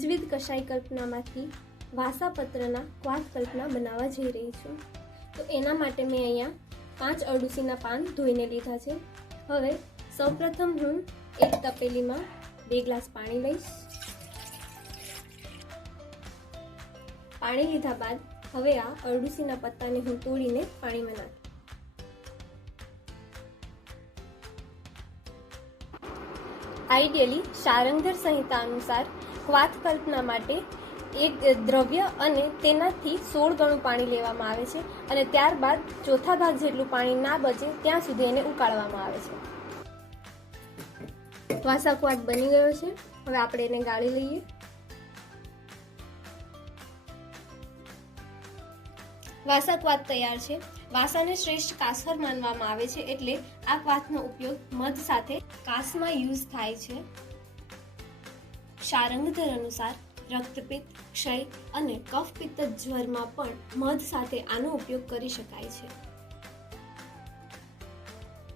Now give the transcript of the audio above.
પંચવિધ કષાય કલ્પનામાંથી વાસાપત્રના ક્વાથ કલ્પના બનાવવા જઈ રહી છું। તો એના માટે મેં અહીંયા 5 અરડુસીના પાન ધોઈને લીધા છે। હવે સૌપ્રથમ હું એક તપેલીમાં 2 ગ્લાસ પાણી લઈશ। પાણી લીધા બાદ હવે આ અરડુસીના પત્તાને હું તોડીને પાણીમાં નાખીશ। આઈડિયલી શારંગધર સંહિતા અનુસાર ક્વાથ કલ્પના માટે એક દ્રવ્ય અને તેનાથી 16 ગણું પાણી લેવામાં આવે છે અને ત્યારબાદ ચોથા ભાગ જેટલું પાણી ના બચે ત્યાં સુધી એને ઉકાળવામાં આવે છે। વાસા ક્વાથ બની ગયો છે। હવે આપણે એને ગાળી લઈએ। વાસા ક્વાથ તૈયાર છે। વાસાને શ્રેષ્ઠ કાસર માનવામાં આવે છે, એટલે આ ક્વાથનો ઉપયોગ મધ સાથે કાસમાં યુઝ થાય છે। શારંગધર અનુસાર રક્તપિત્ત, ક્ષય અને કફપિત્ત જ્વરમાં પણ મધ સાથે આનો ઉપયોગ કરી શકાય છે।